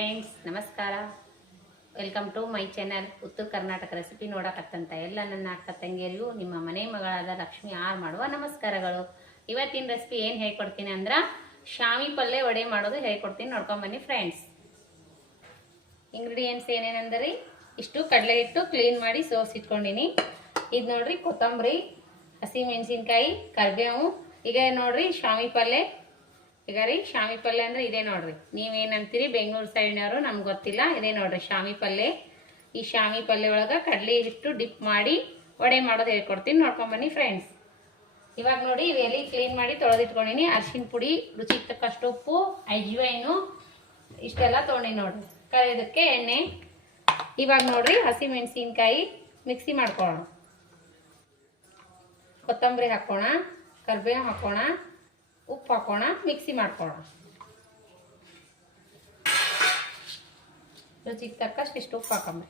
Friends ನಮಸ್ಕಾರ. Welcome to my channel ಉತ್ತರ Karnataka recipe ನೋಡಕತ್ತಂತ ಎಲ್ಲ ನನ್ನ ಅಕ್ಕ ತಂಗಿಯರಿಗೂ ನಿಮ್ಮ ಮನೆ ಮಗಳಾದ ಲಕ್ಷ್ಮಿ ಆರ್ ಮಾಡುವ ನಮಸ್ಕಾರಗಳು. ಇವತ್ತಿನ ರೆಸಿಪಿ ಏನು ಹೇಳ್ಕೊಡ್ತೀನಿ ಅಂದ್ರೆ ಶಾಮಿ ಪಲ್ಯ ವಡೆ ಮಾಡೋದು ಹೇಳ್ಕೊಡ್ತೀನಿ, ನೋಡ್ಕೊಂಬನ್ನಿ ಫ್ರೆಂಡ್ಸ್. ಇಂಗ್ರೀಡಿಯೆಂಟ್ಸ್ ಏನೇನಂದ್ರಿ, ಇಷ್ಟು ಕಡಲೆ ಹಿಟ್ಟು ಕ್ಲೀನ್ ಮಾಡಿ ಸೋಸಿಟ್ಕೊಂಡಿನಿ. ಇದು ನೋಡ್ರಿ ಕೊತ್ತಂಬರಿ, ಹಸಿ ಮೆಣಸಿನ್ಕಾಯಿ, ಕರಿಬೇವು. ಈಗ ನೋಡ್ರಿ ಶಾಮಿ ಪಲ್ಯ. ಈಗ ರೀ ಶಾಮಿ ಪಲ್ಯ ಅಂದ್ರೆ ಇದೇ ನೋಡ್ರಿ. ನೀವೇನಂತೀರಿ ಬೆಂಗಳೂರು ಸೈಡ್ನವರು, ನಮ್ಗೆ ಗೊತ್ತಿಲ್ಲ. ಇದೇ ನೋಡ್ರಿ ಶಾಮಿ ಪಲ್ಯ. ಈ ಶಾಮಿ ಪಲ್ಯ ಒಳಗೆ ಕಡಲೆ ಹಿಟ್ಟು ಡಿಪ್ ಮಾಡಿ ವಡೆ ಮಾಡೋದು ಹೇಳ್ಕೊಡ್ತೀನಿ, ನೋಡ್ಕೊಂಬನ್ನಿ ಫ್ರೆಂಡ್ಸ್. ಇವಾಗ ನೋಡಿ ಇವೆಲ್ಲಿ ಕ್ಲೀನ್ ಮಾಡಿ ತೊಳೆದಿಟ್ಕೊಂಡಿನಿ. ಅರಿಶಿನ ಪುಡಿ, ರುಚಿಗೆ ತಕ್ಕಷ್ಟು ಉಪ್ಪು, ಅಜ್ವೈನು ಇಷ್ಟೆಲ್ಲ ತೊಗೊಂಡಿನಿ ನೋಡ್ರಿ. ಕರಿಯೋದಕ್ಕೆ ಎಣ್ಣೆ. ಇವಾಗ ನೋಡ್ರಿ ಹಸಿ ಮೆಣಸಿನ್ಕಾಯಿ ಮಿಕ್ಸಿ ಮಾಡ್ಕೊಳ್ಳೋಣ. ಕೊತ್ತಂಬರಿ ಹಾಕೋಣ, ಕರಿಬೇವು ಹಾಕೋಣ, ಉಪ್ಪು ಹಾಕೋಣ, ಮಿಕ್ಸಿ ಮಾಡ್ಕೊಳ್ಳೋಣ. ರುಚಿಗೆ ತಕ್ಕಷ್ಟು ಇಷ್ಟು ಉಪ್ಪು ಹಾಕೊಂಬ್ರಿ.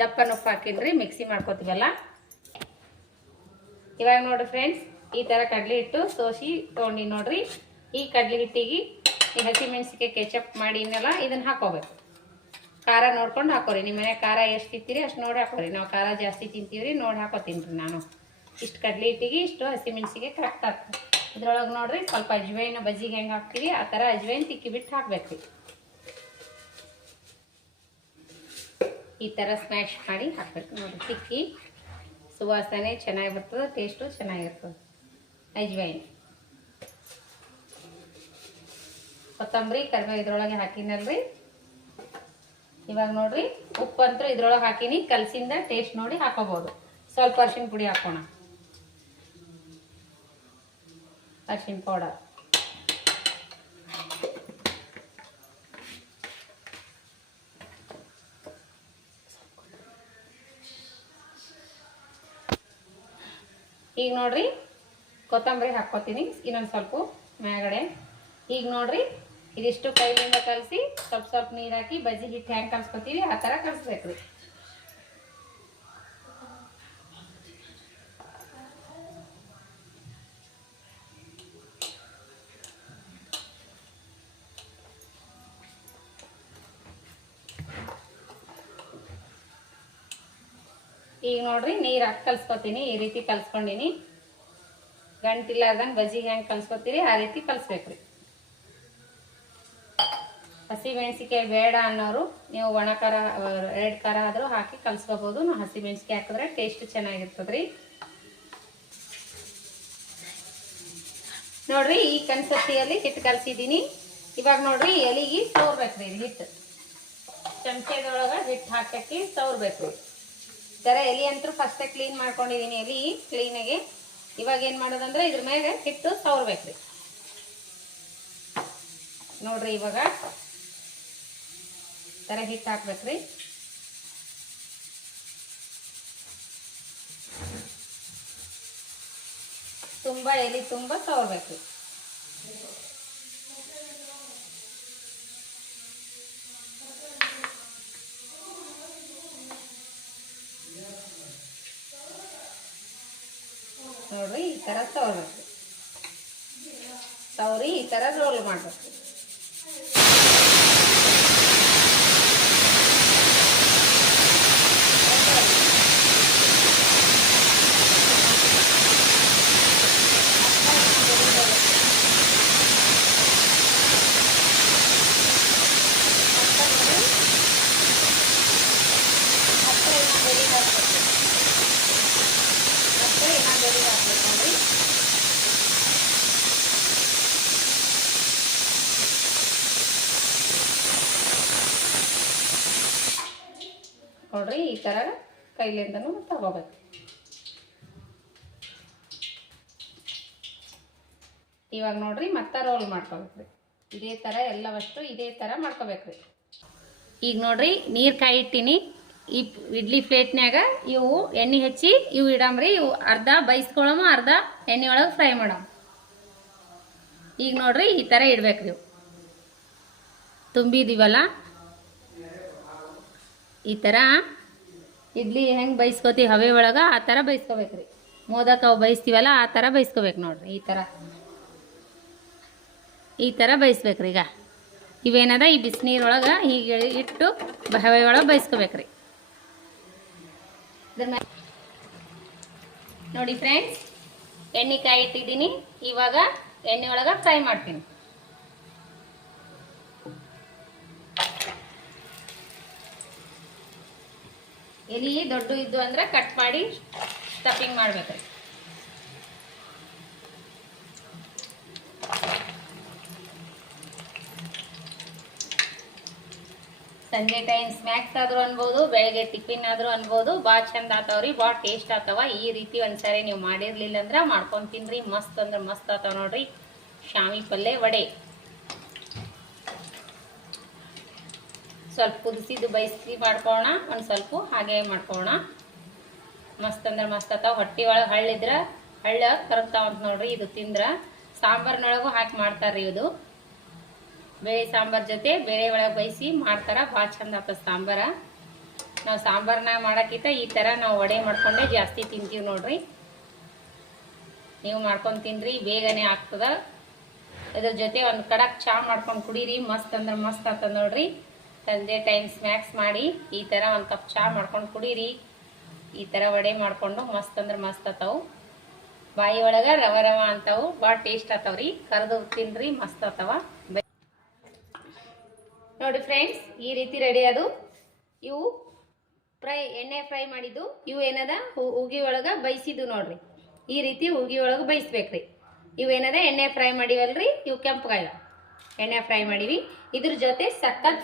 ದಪ್ಪನ ಉಪ್ಪು ಹಾಕಿನ್ರಿ, ಮಿಕ್ಸಿ ಮಾಡ್ಕೋತೀವಲ್ಲ. ಇವಾಗ ನೋಡ್ರಿ ಫ್ರೆಂಡ್ಸ್, ಈ ಥರ ಕಡಲೆ ಹಿಟ್ಟು ಸೋಸಿ ತೊಗೊಂಡಿ ನೋಡ್ರಿ. ಈ ಕಡಲೆ ಹಿಟ್ಟಿಗೆ ಈ ಹಸಿ ಮೆಣಸಿನ್ಕಾಯಿ ಕೆಚಪ್ ಮಾಡಿನಲ್ಲ, ಇದನ್ನ ಹಾಕೋಬೇಕು. ಖಾರ ನೋಡ್ಕೊಂಡು ಹಾಕೋರಿ. ನಿಮ್ಮ ಮನೆ ಖಾರ ಎಷ್ಟು ತಿಂತೀರಿ ಅಷ್ಟು ನೋಡಿ ಹಾಕೋರಿ. ನಾವು ಖಾರ ಜಾಸ್ತಿ ತಿಂತೀವ್ರಿ, ನೋಡಿ ಹಾಕೋತೀನಿ ರೀ ನಾನು. ಇಷ್ಟು ಕಡಲೆ ಹಿಟ್ಟಿಗೆ ಇಷ್ಟು ಹಸಿ ಮೆಣಸಿಗೆ ಕರೆಕ್ಟ್ ಆಗ್ತದೆ. ಇದ್ರೊಳಗೆ ನೋಡ್ರಿ ಸ್ವಲ್ಪ ಅಜ್ವೈನ ಬಜ್ಜಿಗೆ ಹೆಂಗೆ ಹಾಕ್ತೀವಿ ಆ ಥರ ಅಜ್ವೈನ್ ತಿಕ್ಕಿ ಬಿಟ್ಟು ಹಾಕ್ಬೇಕು. ಈ ಥರ ಸ್ಮ್ಯಾಶ್ ಮಾಡಿ ಹಾಕ್ಬೇಕು ನೋಡ್ರಿ. ತಿಕ್ಕಿ ಸುವಾಸನೆ ಚೆನ್ನಾಗಿ ಬರ್ತದೆ, ಟೇಸ್ಟು ಚೆನ್ನಾಗಿರ್ತದೆ. ಅಜ್ವೈನ್, ಕೊತ್ತಂಬರಿ, ಕರಿಬೇವು ಇದ್ರೊಳಗೆ ಹಾಕಿನಲ್ರಿ. ಇವಾಗ ನೋಡ್ರಿ ಉಪ್ಪು ಅಂತೂ ಇದ್ರೊಳಗೆ ಹಾಕಿನಿ. ಕಲಸಿಂದ ಟೇಸ್ಟ್ ನೋಡಿ ಹಾಕೋಬಹುದು. ಸ್ವಲ್ಪ ಅರಿಶಿನ ಪುಡಿ ಹಾಕೋಣ, ಅರಿಶಿನ ಪೌಡರ್. ಈಗ ನೋಡ್ರಿ ಕೊತ್ತಂಬರಿ ಹಾಕ್ಕೋತೀನಿ ಇನ್ನೊಂದು ಸ್ವಲ್ಪ ಮೇಲ್ಗಡೆ. ಈಗ ನೋಡ್ರಿ ಇದಿಷ್ಟು ಕೈಲಿಂದ ಕಲಸಿ ಸ್ವಲ್ಪ ಸ್ವಲ್ಪ ನೀರು ಹಾಕಿ ಬಜ್ಜಿ ಹಿಟ್ಟು ಹೆಂಗೆ ಕಲ್ಸ್ಕೊತೀವಿ ಆ ಥರ ಕಲಿಸ್ಬೇಕ್ರಿ. ಈಗ ನೋಡ್ರಿ ನೀರು ಹಾಕಿ ಕಲ್ಸ್ಕೊತೀನಿ. ಈ ರೀತಿ ಕಲ್ಸ್ಕೊಂಡಿನಿ. ಗಂಟಿಲ್ಲಾರ್ದಂಗೆ ಬಜ್ಜಿಗೆ ಹೆಂಗೆ ಕಲ್ಸ್ಕೊತೀರಿ ಆ ರೀತಿ ಕಲಿಸ್ಬೇಕ್ರಿ. ಹಸಿ ಮೆಣಸಿನ್ಕಾಯಿ ಬೇಡ ಅನ್ನೋರು ನೀವು ಒಣ ಖಾರ, ರೆಡ್ ಖಾರ ಆದರೂ ಹಾಕಿ ಕಲ್ಸ್ಕೋಬೋದು. ನಾವು ಹಸಿ ಮೆಣಸಿನ್ಕಾಯಿ ಹಾಕಿದ್ರೆ ಟೇಸ್ಟ್ ಚೆನ್ನಾಗಿರ್ತದ್ರಿ. ನೋಡ್ರಿ ಈ ಕನ್ಸಿಸ್ಟೆನ್ಸಿಯಲ್ಲಿ ಹಿಟ್ಟು ಕಲಸಿದ್ದೀನಿ. ಇವಾಗ ನೋಡ್ರಿ ಎಲಿಗೆ ಸೋರ್ಬೇಕ್ರಿ. ಹಿಟ್ಟು ಚಮಚದೊಳಗೆ ಹಿಟ್ಟು ಹಾಕಿ ಸೋರ್ಬೇಕ್ರಿ. ಈ ಥರ ಎಲೆ ಅಂತೂ ಫಸ್ಟೇ ಕ್ಲೀನ್ ಮಾಡ್ಕೊಂಡಿದ್ದೀನಿ. ಎಲೆ ಕ್ಲೀನಾಗಿ. ಇವಾಗ ಏನು ಮಾಡೋದಂದ್ರೆ ಇದ್ರ ಮ್ಯಾಗ ಹಿಟ್ಟು ಸವರ್ಬೇಕ್ರಿ. ನೋಡ್ರಿ ಇವಾಗ ಈ ಥರ ಹಿಟ್ಟು ಹಾಕ್ಬೇಕ್ರಿ. ತುಂಬ ಎಲೆ ತುಂಬ ಸವರ್ಬೇಕ್ರಿ. ನೋಡ್ರಿ ಈ ಥರ ಸವರ್ಬೇಕು. ಸವರಿ ಈ ಥರ ರೋಲ್ ಮಾಡಬೇಕು. ನೋಡ್ರಿ ಈ ಥರ ಕೈಲಿಂದನೂ ತಗೋಬೇಕು. ಇವಾಗ ನೋಡ್ರಿ ಮತ್ತೆ ರೋಲ್ ಮಾಡ್ಕೋಬೇಕ್ರಿ. ಇದೇ ಥರ ಎಲ್ಲವಷ್ಟು ಇದೇ ಥರ ಮಾಡ್ಕೋಬೇಕ್ರಿ. ಈಗ ನೋಡ್ರಿ ನೀರು ಕಾಯಿಟ್ಟಿನಿ. ಈ ಇಡ್ಲಿ ಪ್ಲೇಟ್ನ್ಯಾಗ ಇವು ಎಣ್ಣೆ ಹಚ್ಚಿ ಇವು ಇಡಮ್ರಿ. ಇವು ಅರ್ಧ ಬೈಸ್ಕೊಳಮ, ಅರ್ಧ ಎಣ್ಣೆ ಒಳಗೆ ಫ್ರೈ ಮಾಡಮ್. ಈಗ ನೋಡ್ರಿ ಈ ಥರ ಇಡ್ಬೇಕ್ರಿ. ಇವು ತುಂಬಿದೀವಲ್ಲ ಈ ಥರ ಇಡ್ಲಿ ಹೆಂಗೆ ಬೈಸ್ಕೋತೀವಿ ಹವೆ ಒಳಗೆ ಆ ಥರ ಬೈಸ್ಕೋಬೇಕ್ರಿ. ಮೋದಕ ಅವು ಬೈಸ್ತೀವಲ್ಲ ಆ ಥರ ಬೈಸ್ಕೋಬೇಕು ನೋಡ್ರಿ. ಈ ಥರ ಬೈಸ್ಬೇಕ್ರಿ. ಈಗ ಇವೇನದ ಈ ಬಿಸಿನೀರೊಳಗೆ ಹೀಗೆ ಇಟ್ಟು ಹವೆ ಒಳಗೆ ಬೇಯಿಸ್ಕೋಬೇಕ್ರಿ. ನೋಡಿ ಫ್ರೆಂಡ್ಸ್, ಎಣ್ಣೆ ಕಾಯಿ ಇಟ್ಟಿದ್ದೀನಿ. ಇವಾಗ ಎಣ್ಣೆ ಒಳಗೆ ಫ್ರೈ ಮಾಡ್ತೀನಿ. ಎಲೆ ದೊಡ್ಡ ಇದ್ದು ಅಂದ್ರೆ ಕಟ್ ಮಾಡಿ ಸ್ಟಫಿಂಗ್ ಮಾಡ್ಬೇಕ್ರಿ. ಸಂಜೆ ಟೈಮ್ ಸ್ನ್ಯಾಕ್ಸ್ ಆದ್ರೂ ಅನ್ಬೋದು, ಬೆಳಗ್ಗೆ ಟಿಫಿನ್ ಆದ್ರೂ ಅನ್ಬೋದು. ಭಾಳ ಚಂದ ಆತಾವ್ರಿ, ಭಾಳ ಟೇಸ್ಟ್ ಆತಾವ. ಈ ರೀತಿ ಒಂದ್ಸರಿ ನೀವು ಮಾಡಿರ್ಲಿಲ್ಲ ಅಂದ್ರೆ ಮಾಡ್ಕೊಂಡು ತಿನ್ರಿ. ಮಸ್ತ್ ಅಂದ್ರೆ ಮಸ್ತ್ ಆತಾವ ನೋಡ್ರಿ. ಶಾಮಿ ಪಲ್ಯ ವಡೆ ಸ್ವಲ್ಪ ಕುದಿಸಿದ್ದು ಬಯಸಿ ಮಾಡ್ಕೋಣ, ಒಂದು ಸ್ವಲ್ಪ ಹಾಗೆ ಮಾಡ್ಕೋಣ. ಮಸ್ತ್ ಅಂದ್ರೆ ಮಸ್ತ್ ಆತಾವ. ಹೊಟ್ಟೆ ಒಳಗೆ ಹಳ್ಳಿದ್ರೆ ಹಳ್ಳ ಕರಗ್ತಾವಂತ ನೋಡ್ರಿ. ಇದು ತಿಂದ್ರೆ ಸಾಂಬಾರ್ನೊಳಗೂ ಹಾಕಿ ಮಾಡ್ತಾರ್ರಿ. ಇದು ಬೇಳೆ ಸಾಂಬಾರ್ ಜೊತೆ ಬೇಳೆ ಒಳಗೆ ಬಯಸಿ ಮಾಡ್ತಾರ, ಭಾಳ ಚಂದ ಆಗ್ತದೆ ಸಾಂಬಾರ. ನಾವು ಸಾಂಬಾರನ್ನ ಮಾಡೋಕ್ಕಿಂತ ಈ ಥರ ನಾವು ವಡೆ ಮಾಡ್ಕೊಂಡೇ ಜಾಸ್ತಿ ತಿಂತೀವಿ ನೋಡ್ರಿ. ನೀವು ಮಾಡ್ಕೊಂಡು ತಿನ್ರಿ, ಬೇಗನೆ ಆಗ್ತದ. ಇದ್ರ ಜೊತೆ ಒಂದು ಕಡಕ್ ಚಾ ಮಾಡ್ಕೊಂಡು ಕುಡೀರಿ, ಮಸ್ತ್ ಅಂದ್ರೆ ಮಸ್ತ್ ಆಗ್ತದೆ ನೋಡ್ರಿ. ಸಂಜೆ ಟೈಮ್ ಸ್ನ್ಯಾಕ್ಸ್ ಮಾಡಿ ಈ ಥರ ಒಂದು ಕಪ್ ಚಾ ಮಾಡ್ಕೊಂಡು ಕುಡೀರಿ. ಈ ಥರ ವಡೆ ಮಾಡ್ಕೊಂಡು ಮಸ್ತ್ ಅಂದ್ರೆ ಮಸ್ತ್ ಆತಾವು. ಬಾಯಿ ಒಳಗೆ ರವ ರವ ಅಂತಾವು, ಭಾಳ ಟೇಸ್ಟ್ ಆತಾವ್ರಿ. ಕರೆದು ತಿನ್ರಿ, ಮಸ್ತ್ ಆತಾವ. ನೋಡಿ ಫ್ರೆಂಡ್ಸ್, ಈ ರೀತಿ ರೆಡಿ ಅದು. ಇವು ಎಣ್ಣೆ ಫ್ರೈ ಮಾಡಿದ್ದು. ಇವು ಏನದ ಉಗಿ ಒಳಗೆ ಬೈಸಿದ್ದು ನೋಡ್ರಿ. ಈ ರೀತಿ ಉಗಿ ಒಳಗೆ ಬೈಸ್ಬೇಕ್ರಿ. ಇವೇನದ ಎಣ್ಣೆ ಫ್ರೈ ಮಾಡಿವಲ್ರಿ, ಇವು ಕೆಂಪುಗಾಯ ಎಣ್ಣೆ ಫ್ರೈ ಮಾಡಿವಿ. ಇದ್ರ ಜೊತೆ ಸಖತ್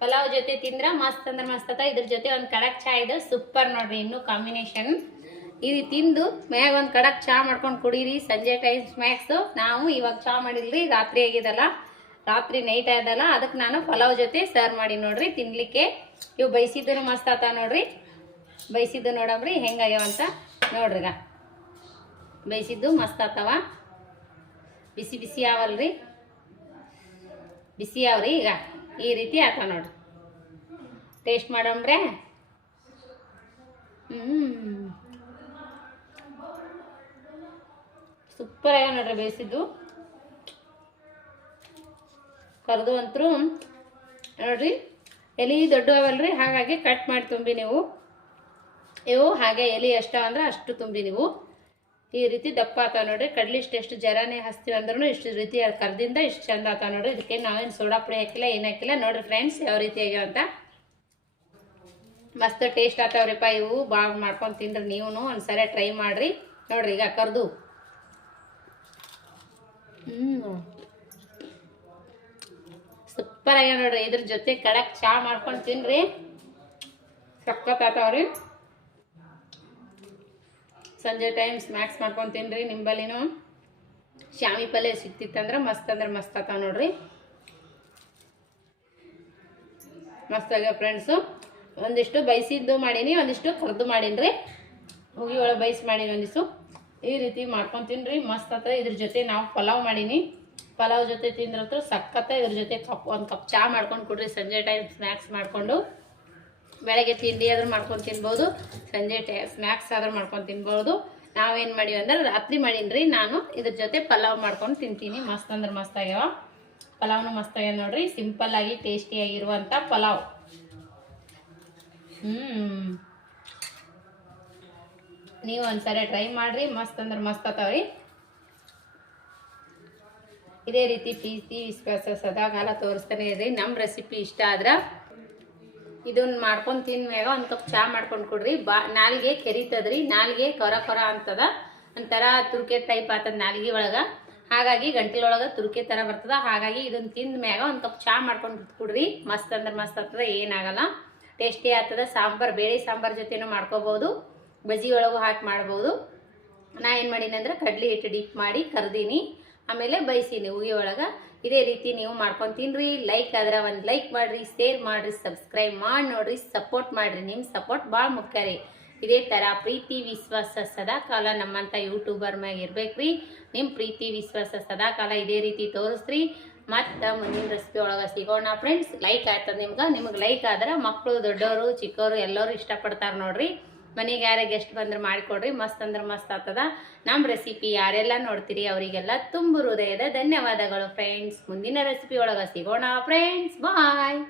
ಪಲಾವ್ ಜೊತೆ ತಿಂದ್ರೆ ಮಸ್ತ್ ಅಂದ್ರೆ ಮಸ್ತ್ ಆತ. ಇದ್ರ ಜೊತೆ ಒಂದು ಕಡಕ್ ಚಾ ಇದೆ, ಸೂಪರ್ ನೋಡ್ರಿ. ಇನ್ನೂ ಕಾಂಬಿನೇಷನ್ ಇದು ತಿಂದು ಮ್ಯಾಗ ಒಂದು ಕಡಕ್ ಚಾ ಮಾಡ್ಕೊಂಡು ಕುಡೀರಿ. ಸಂಜೆ ಟೈಮ್ ಸ್ನ್ಯಾಕ್ಸು. ನಾವು ಇವಾಗ ಚಾ ಮಾಡಿಲ್ರಿ, ರಾತ್ರಿ ಆಗಿದಲ್ಲ, ರಾತ್ರಿ ನೈಟ್ ಆದಲ್ಲ, ಅದಕ್ಕೆ ನಾನು ಪಲಾವ್ ಜೊತೆ ಸರ್ವ್ ಮಾಡಿ ನೋಡ್ರಿ ತಿನ್ಲಿಕ್ಕೆ. ಇವು ಬೈಸಿದ್ದು ಮಸ್ತ್ ಆತ ನೋಡ್ರಿ. ಬೈಸಿದ್ದು ನೋಡಮ್ರಿ ಹೆಂಗಾಗ್ಯಾವ ಅಂತ ನೋಡ್ರಿಗ. ಬೈಸಿದ್ದು ಮಸ್ತ್ ಆತಾವ. ಬಿಸಿ ಬಿಸಿ ಅವಲ್ರಿ, ಬಿಸಿ ಅವ್ರಿ. ಈಗ ಈ ರೀತಿ ಆತ ನೋಡ್ರಿ. ಟೇಸ್ಟ್ ಮಾಡಮ್ರೆ. ಸೂಪರ್ ಆಗ್ಯಾವ ನೋಡ್ರಿ. ಬೇಯಿಸಿದ್ದು ಕರೆದು ಅಂತರೂ ನೋಡ್ರಿ. ಎಲೆ ದೊಡ್ಡ ಅವಲ್ರಿ, ಹಾಗಾಗಿ ಕಟ್ ಮಾಡಿ ತುಂಬಿ ನೀವು. ಇವು ಹಾಗೆ ಎಲೆ ಎಷ್ಟ ಅಂದ್ರೆ ಅಷ್ಟು ತುಂಬಿ ನೀವು. ಈ ರೀತಿ ದಪ್ಪ ಆತಾವ ನೋಡ್ರಿ. ಕಡ್ಲಿಷ್ಟು ಎಷ್ಟು ಜರಾನೆ ಹಚ್ತೀವಿ ಅಂದ್ರೂ ಇಷ್ಟು ರೀತಿ ಕರ್ದಿಂದ ಇಷ್ಟು ಚಂದ ಆತಾವ ನೋಡ್ರಿ. ಇದಕ್ಕೆ ನಾವೇನು ಸೋಡಾ ಪುಡಿ ಹಾಕಿಲ್ಲ, ಏನು ಹಾಕಿಲ್ಲ. ನೋಡ್ರಿ ಫ್ರೆಂಡ್ಸ್ ಯಾವ ರೀತಿ ಆಗ್ಯಾವ ಅಂತ. ಮಸ್ತ್ ಟೇಸ್ಟ್ ಆತಾವ್ರಿಪ್ಪ ಇವು. ಭಾಳ ಮಾಡ್ಕೊಂಡು ತಿನ್ರಿ ನೀವು, ಒಂದ್ಸರಿ ಟ್ರೈ ಮಾಡ್ರಿ ನೋಡ್ರಿ. ಈಗ ಕರ್ದು ಸೂಪರ್ ಆಗ್ಯಾವ ನೋಡ್ರಿ. ಇದ್ರ ಜೊತೆ ಕಡಕ್ ಚಾ ಮಾಡ್ಕೊಂಡು ತಿನ್ರಿ, ಸಖತ್ ಆತಾವ್ರಿ. ಸಂಜೆ ಟೈಮ್ ಸ್ನ್ಯಾಕ್ಸ್ ಮಾಡ್ಕೊಂಡು ತಿನ್ರಿ. ನಿಂಬಲ್ಲಿನೂ ಶಾಮಿ ಪಲ್ಯ ಸಿಕ್ತಿತ್ತಂದ್ರೆ ಮಸ್ತ್ ಅಂದ್ರೆ ಮಸ್ತ್ ಆತಾವ ನೋಡ್ರಿ. ಮಸ್ತ್ ಆಗ್ಯಾವ ಫ್ರೆಂಡ್ಸು. ಒಂದಿಷ್ಟು ಬೈಸಿದ್ದು ಮಾಡೀನಿ, ಒಂದಿಷ್ಟು ಕರ್ದು ಮಾಡೀನಿ. ಹುಗಿ ಒಳಗೆ ಬೈಸಿ ಮಾಡೀನಿ ಒಂದಿಷ್ಟು. ಈ ರೀತಿ ಮಾಡ್ಕೊಂಡು ತಿನ್ರಿ, ಮಸ್ತ್ ಆತ. ಇದ್ರ ಜೊತೆ ನಾವು ಪಲಾವ್ ಮಾಡೀನಿ. ಪಲಾವ್ ಜೊತೆ ತಿಂದ್ರಂತೂ ಸಖತ್ತ. ಇದ್ರ ಜೊತೆ ಒಂದು ಕಪ್ ಚಾ ಮಾಡ್ಕೊಂಡು ಕೊಡ್ರಿ. ಸಂಜೆ ಟೈಮ್ ಸ್ನ್ಯಾಕ್ಸ್ ಮಾಡಿಕೊಂಡು ಬೆಳಗ್ಗೆ ತಿಂಡಿ ಆದ್ರೂ ಮಾಡ್ಕೊಂಡು ತಿನ್ಬೋದು, ಸಂಜೆ ಸ್ನ್ಯಾಕ್ಸ್ ಆದ್ರೂ ಮಾಡ್ಕೊಂಡು ತಿನ್ಬೋದು. ನಾವೇನು ಮಾಡೀವಿ ಅಂದ್ರೆ ರಾತ್ರಿ ಮಾಡೀನಿ ನಾನು. ಇದ್ರ ಜೊತೆ ಪಲಾವ್ ಮಾಡ್ಕೊಂಡು ತಿಂತೀನಿ. ಮಸ್ತ್ ಅಂದ್ರೆ ಮಸ್ತ್ ಆಗ್ಯಾವ. ಪಲಾವ್ನು ಮಸ್ತ್ ಆಗ್ಯಾವ ನೋಡ್ರಿ. ಸಿಂಪಲ್ ಆಗಿ ಟೇಸ್ಟಿಯಾಗಿರುವಂಥ ಪಲಾವ್. ನೀವು ಒಂದ್ಸರಿ ಟ್ರೈ ಮಾಡ್ರಿ, ಮಸ್ತ್ ಅಂದ್ರೆ ಮಸ್ತ್ ಆತಾವ್ರಿ. ಇದೇ ರೀತಿ ಪ್ರೀತಿ ವಿಶ್ವಾಸ ಸದಾಕಾಲ ತೋರಿಸ್ತಾನೆ ಇರ್ರಿ. ನಮ್ಮ ರೆಸಿಪಿ ಇಷ್ಟ ಆದ್ರೆ ಇದನ್ನ ಮಾಡ್ಕೊಂಡು ತಿನ್ಮ್ಯಾಗ ಒಂದು ಕಪ್ ಚಾ ಮಾಡ್ಕೊಂಡು ಕೊಡ್ರಿ. ನಾಲ್ಗೆ ಕೆರಿತದ್ರಿ, ನಾಲ್ಗೆ ಕೊರ ಅಂತದ, ಒಂಥರ ತುರ್ಕೆ ಟೈಪ್ ಆಗ್ತದ ನಾಲ್ಗೆ ಒಳಗೆ. ಹಾಗಾಗಿ ಗಂಟಲೊಳಗೆ ತುರ್ಕೆ ಥರ ಬರ್ತದ. ಹಾಗಾಗಿ ಇದನ್ನ ತಿಂದ ಮ್ಯಾಗ ಒಂದು ಕಪ್ ಚಾ ಮಾಡ್ಕೊಂಡು ಕೊಡ್ರಿ. ಮಸ್ತ್ ಅಂದ್ರೆ ಮಸ್ತ್ ಆಗ್ತದ, ಏನಾಗಲ್ಲ, ಟೇಸ್ಟಿ ಆಗ್ತದ. ಸಾಂಬಾರು ಬೇಳೆ ಸಾಂಬಾರು ಜೊತೆನೂ ಮಾಡ್ಕೋಬೋದು, ಬಜ್ಜಿ ಒಳಗೂ ಹಾಕಿ ಮಾಡ್ಬೋದು. ನಾ ಏನು ಮಾಡೀನಿ ಅಂದ್ರೆ ಕಡ್ಲಿ ಹಿಟ್ಟು ಡಿಪ್ ಮಾಡಿ ಕರ್ದೀನಿ, ಆಮೇಲೆ ಬೈಸೀನಿ ಉಗಿ ಒಳಗೆ. ಇದೇ ರೀತಿ ನೀವು ಮಾಡ್ಕೊಂಡು ತಿನ್ರಿ. ಲೈಕ್ ಆದ್ರೆ ಒಂದು ಲೈಕ್ ಮಾಡಿರಿ, ಶೇರ್ ಮಾಡಿರಿ, ಸಬ್ಸ್ಕ್ರೈಬ್ ಮಾಡಿ ನೋಡ್ರಿ, ಸಪೋರ್ಟ್ ಮಾಡಿರಿ. ನಿಮ್ಮ ಸಪೋರ್ಟ್ ಭಾಳ ಮುಖ್ಯ ರೀ. ಇದೇ ಥರ ಪ್ರೀತಿ ವಿಶ್ವಾಸ ಸದಾಕಾಲ ನಮ್ಮಂಥ ಯೂಟ್ಯೂಬರ್ ಮ್ಯಾಗ ಇರ್ಬೇಕ್ರಿ. ನಿಮ್ಮ ಪ್ರೀತಿ ವಿಶ್ವಾಸ ಸದಾಕಾಲ ಇದೇ ರೀತಿ ತೋರಿಸ್ರಿ. ಮತ್ತು ಮುಂದಿನ ರೆಸಿಪಿ ಒಳಗೆ ಸಿಗೋಣ ಫ್ರೆಂಡ್ಸ್. ಲೈಕ್ ಆಯ್ತದ ನಿಮ್ಗೆ ಲೈಕ್ ಆದ್ರೆ ಮಕ್ಕಳು ದೊಡ್ಡವರು ಚಿಕ್ಕವರು ಎಲ್ಲರೂ ಇಷ್ಟಪಡ್ತಾರೆ ನೋಡ್ರಿ. ಮನೆಗೆ ಯಾರೇ ಗೆಸ್ಟ್ ಬಂದ್ರೆ ಮಾಡಿಕೊಡ್ರಿ, ಮಸ್ತ್ ಅಂದ್ರೆ ಮಸ್ತ್ ಆಗ್ತದ. ನಮ್ಮ ರೆಸಿಪಿ ಯಾರೆಲ್ಲ ನೋಡ್ತೀರಿ ಅವರಿಗೆಲ್ಲ ತುಂಬ ಹೃದಯದ ಧನ್ಯವಾದಗಳು ಫ್ರೆಂಡ್ಸ್. ಮುಂದಿನ ರೆಸಿಪಿ ಒಳಗೆ ಸಿಗೋಣ ಫ್ರೆಂಡ್ಸ್, ಬಾಯ್.